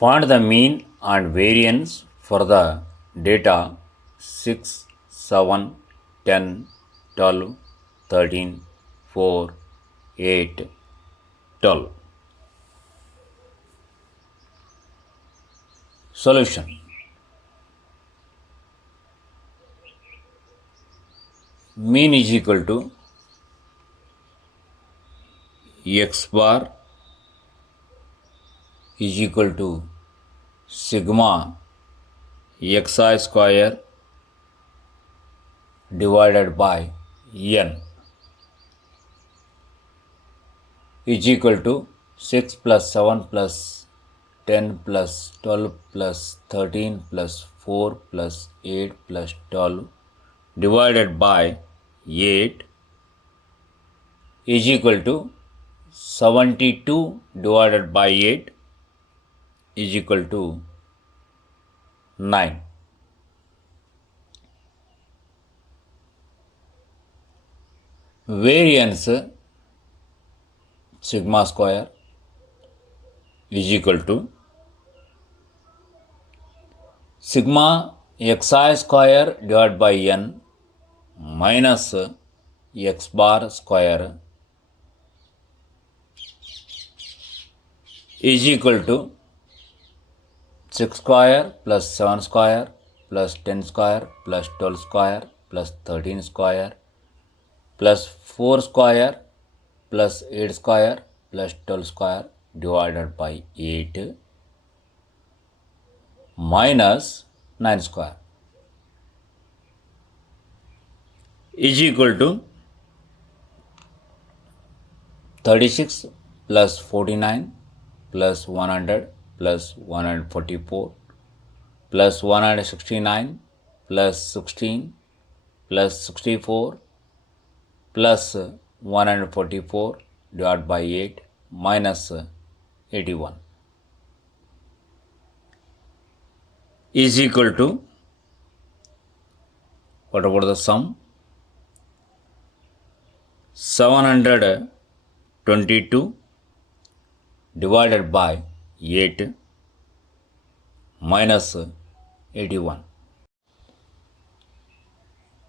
Find the mean and variance for the data 6, 7, 10, 12, 13, 4, 8, 12. Solution. Mean is equal to x bar is equal to sigma xi square divided by n is equal to 6 plus 7 plus 10 plus 12 plus 13 plus 4 plus 8 plus 12 divided by 8 is equal to 72 divided by 8 is equal to 9. Variance sigma square is equal to sigma xi square divided by n minus x bar square is equal to 6 square plus 7 square plus 10 square plus 12 square plus 13 square plus 4 square plus 8 square plus 12 square divided by 8 minus 9 square is equal to 36 plus 49 plus 100 plus 144 plus 169 plus 16 plus 64 plus 144 divided by 8 minus 81 is equal to, what about the sum? 722 divided by 8 minus 81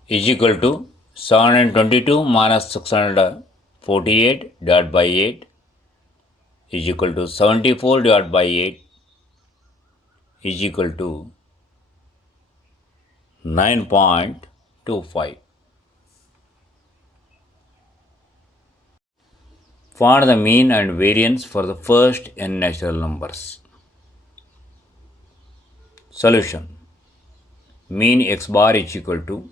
is equal to 722 minus 648 divided by 8 is equal to 74 divided by 8 is equal to 9.25. Find the mean and variance for the first n natural numbers. Solution. Mean x bar is equal to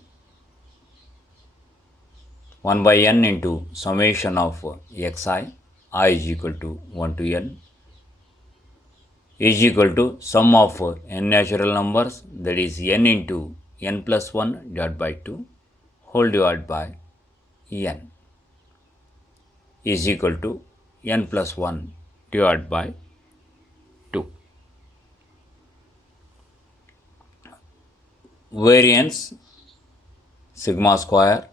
1 by n into summation of xi, I is equal to 1 to n, is equal to sum of n natural numbers, that is n into n plus 1 divided by 2 whole divided by n is equal to n plus 1 divided by 2. Variance sigma square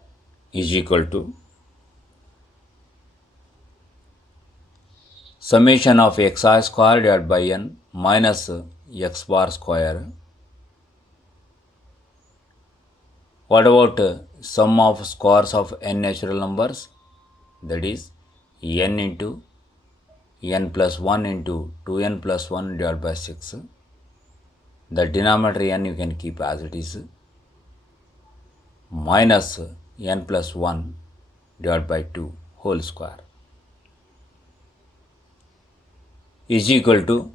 is equal to summation of xi square divided by n minus x bar square. What about sum of squares of n natural numbers? That is n into n plus 1 into 2n plus 1 divided by 6. The denominator n you can keep as it is, minus n plus 1 divided by 2 whole square is equal to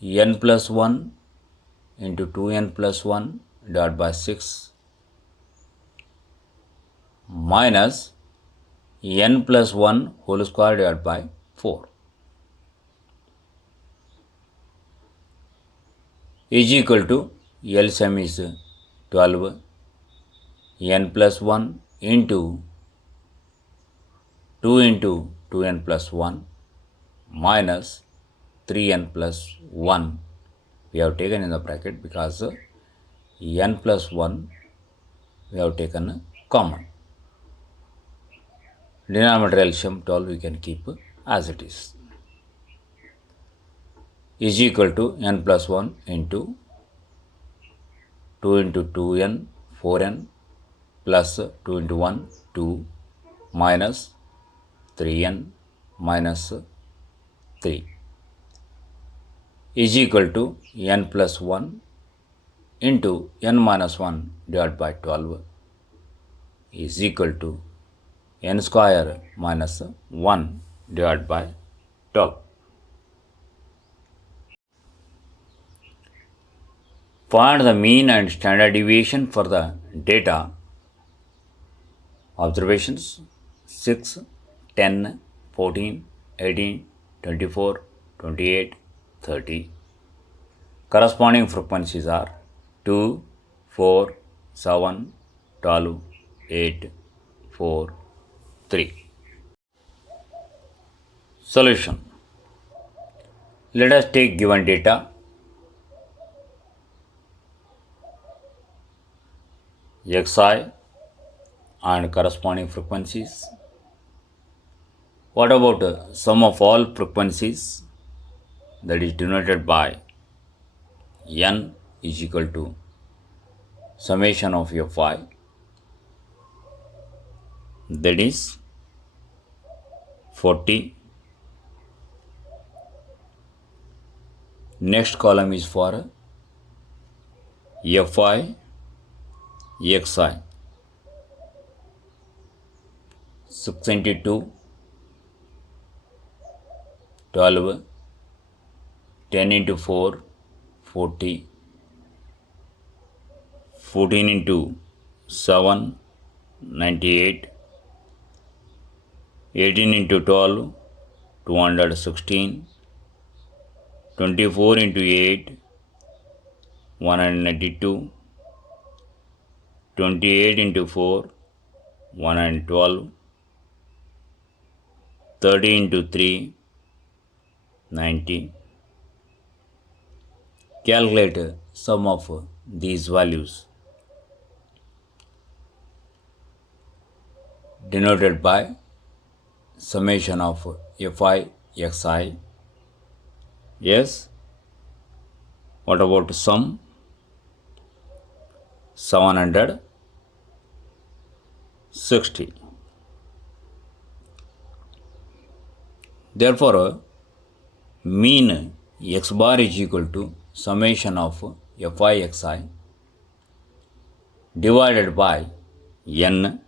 n plus 1 into 2n plus 1 divided by 6 minus n plus 1 whole square divided by 4 is equal to LCM is 12 n plus 1 into 2 into 2n plus 1 minus 3n plus 1 we have taken in the bracket because n plus 1 we have taken common. Denominator LCM 12 we can keep as it is. is equal to n plus 1 into 2 into 2n 4n plus 2 into 1 2 minus 3n minus 3 is equal to n plus 1 into n minus 1 divided by 12 is equal to n square minus 1 divided by 12. Find the mean and standard deviation for the data observations 6, 10, 14, 18, 24, 28, 30. Corresponding frequencies are 2, 4, 7, 12, 8, 4, 3. Solution. Let us take given data. Xi and corresponding frequencies. What about sum of all frequencies, that is denoted by n is equal to summation of Fi, that is 40. Next column is for Fi Xi 6 into 2 12 10 into 4 40 14 into 7 98 18 into 12 216 24 into 8 192 28 into 4 112 30 into 3 90. Calculate sum of these values denoted by summation of Fi Xi. Yes. What about sum? 760. Therefore, mean x bar is equal to summation of Fi Xi divided by n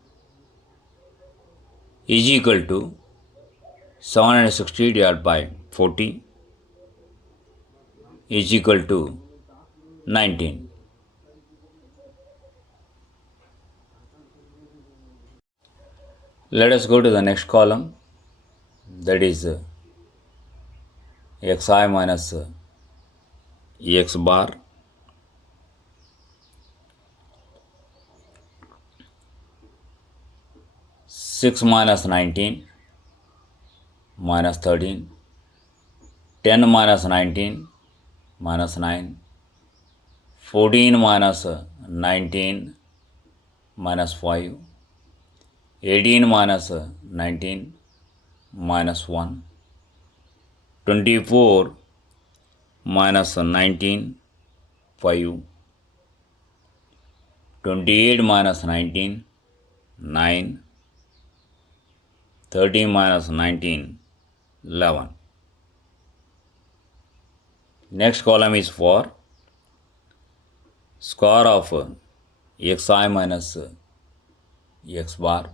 is equal to 760 divided by 40 is equal to 19. Let us go to the next column, that is Xi minus X bar. Six minus 19 minus 13, 10 minus 19 minus 9, 14 minus 19 minus 5, 18 minus 19 minus 1, 24 minus 19 5, 28 minus 19 9, 30 minus 19 11. Next column is for square of Xi minus X bar.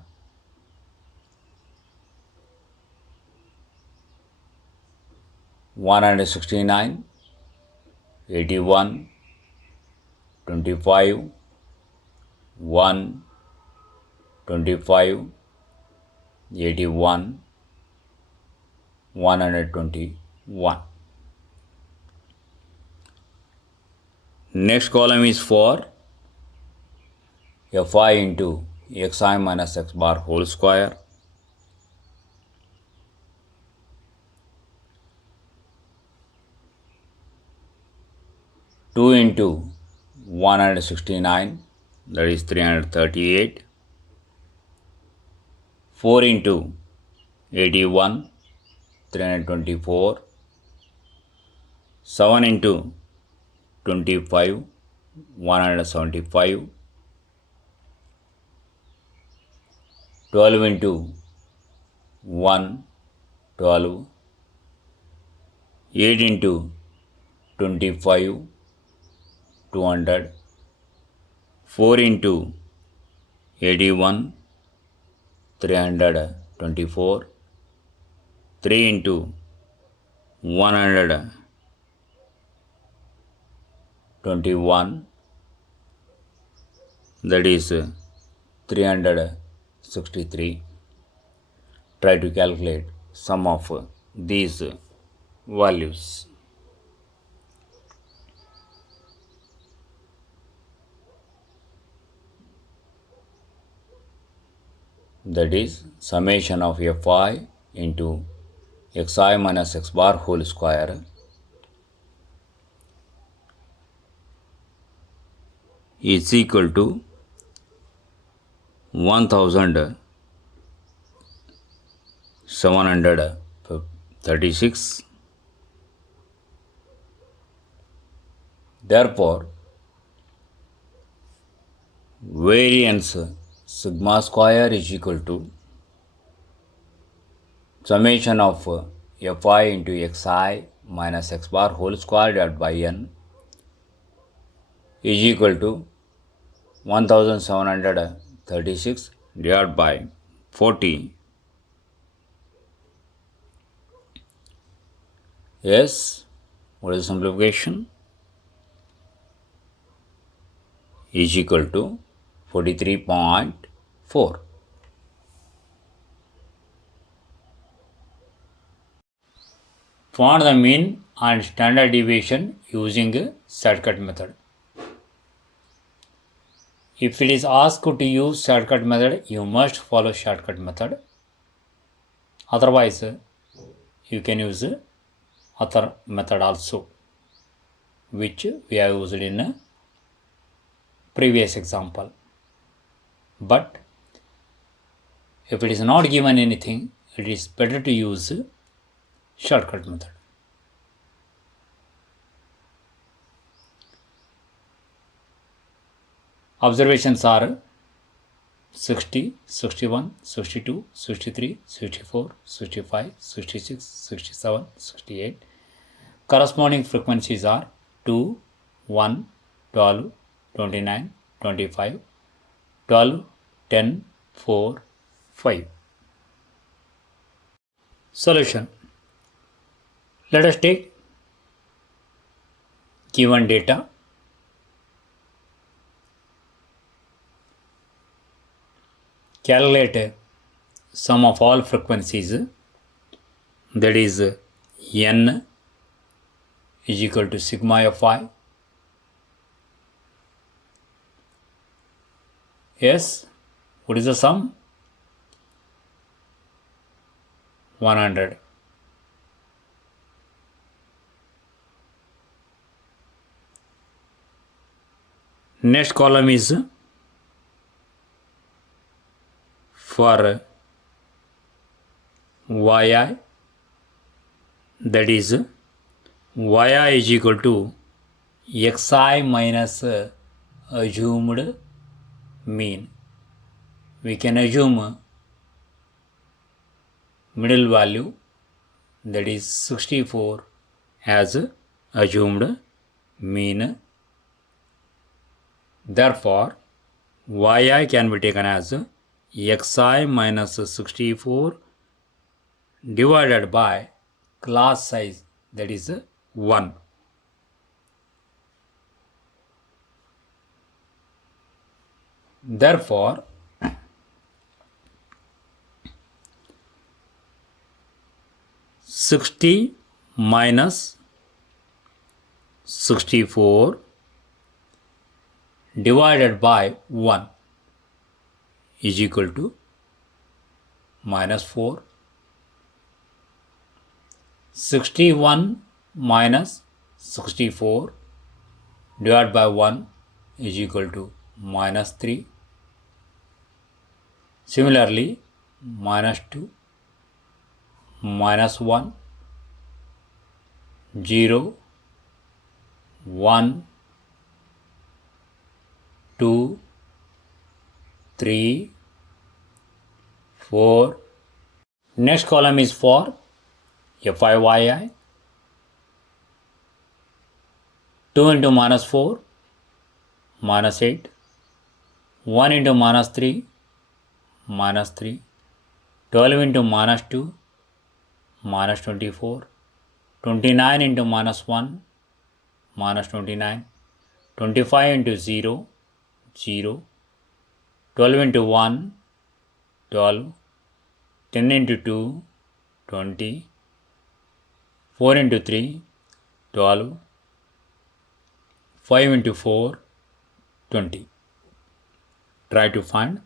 One hundred 69, 81, 25, 1, 25, 81, 121. Next column is for Fi into Xi minus X bar whole square. Two into 169, that is 338. 4 into 81, 324. 7 into 25, 175. 12 into 1, 12. 8 into 25, 200. 4 into 81, 324. 3 into 121, that is 363. Try to calculate sum of these values. That is summation of fi into xi minus x bar whole square is equal to 1736. Therefore, variance sigma square is equal to summation of fi into xi minus x bar whole square divided by n is equal to 1736 divided by 40. Yes, what is simplification? Is equal to 43.4. Find the mean and standard deviation using shortcut method. If it is asked to use shortcut method, you must follow shortcut method. Otherwise, you can use other method also, which we have used in a previous example. But if it is not given anything, it is better to use shortcut method. Observations are 60, 61, 62, 63, 64, 65, 66, 67, 68. Corresponding frequencies are 2, 1, 12, 29, 25, 12, 10, 4, 5. Solution. Let us take given data. Calculate sum of all frequencies, that is n is equal to sigma fi. Yes, what is the sum? 100. Next column is for yi, that is yi is equal to xi minus assumed mean. We can assume middle value, that is 64, as assumed mean. Therefore, yi can be taken as xi minus 64 divided by class size, that is 1. Therefore, 60 minus 64 divided by 1 is equal to minus 4. 61 minus 64 divided by 1 is equal to minus 3. Similarly, minus 2, minus 1, 0, 1, 2, 3, 4. Next column is for Fi. 2 into minus 4, minus 8. 1 into minus 3, minus 3. 12 into minus 2, minus 24. 29 into minus 1, minus 29. 25 into 0, 0. 12 into 1, 12. 10 into 2, 20. 4 into 3, 12. 5 into 4, 20. Try to find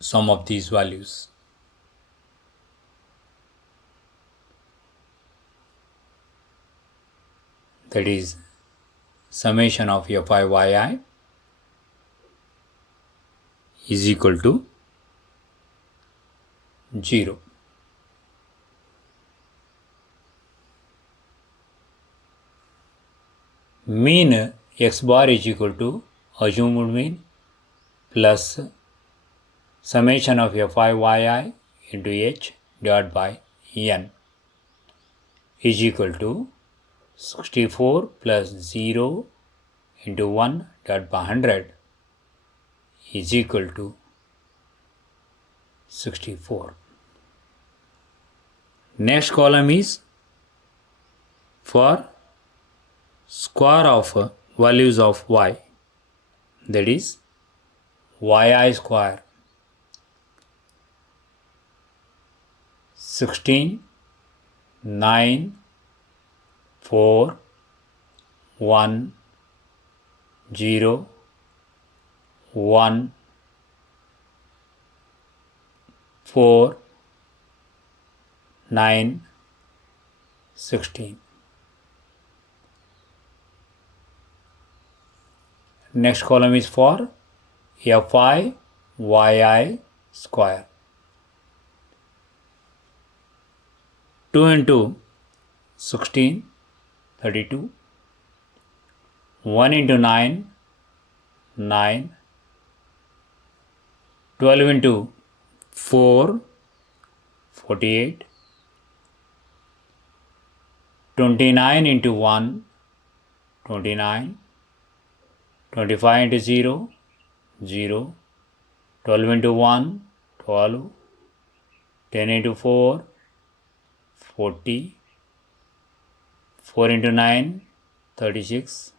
sum of these values. That is summation of Fi is equal to 0. Mean x bar is equal to assumed mean plus summation of Fi into h divided by n is equal to 64 plus 0 into 1 divided by 100 is equal to 64. Next column is for square of values of y, that is yi square. 16, 9, 4, 1, 0, 1, 4, 9, 16. Next column is for Fi yi square. 2 into 16, 32. 1 into 9, 9. 12 into 4, 48. 29 into 1, 29. 25 into 0, 0. 12 into 1, 12. 10 into 4, 40. 4 into 9, 36.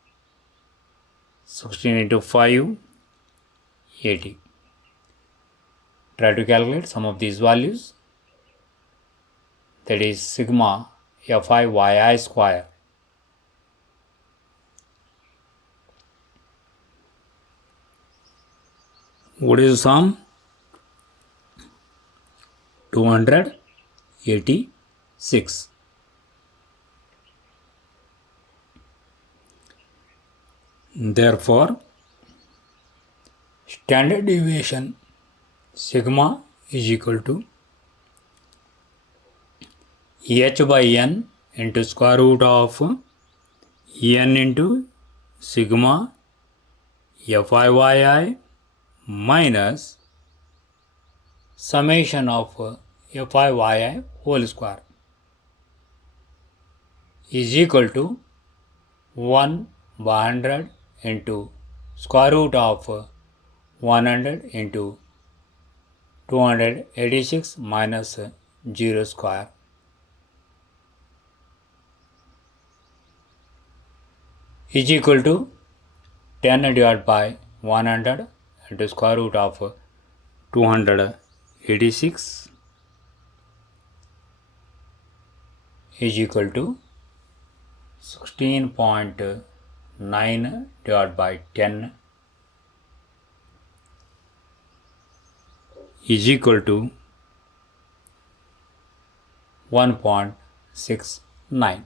16 into 5, 80. Try to calculate some of these values. That is sigma Fi yi square. What is the sum? 286. Therefore, standard deviation sigma is equal to h by n into square root of n into sigma Fi minus summation of Fi whole square is equal to 1 by 100 into square root of 100 into 286 minus 0 square is equal to 10 divided by 100 into square root of 286 is equal to 16.9 divided by 10 is equal to 1.69.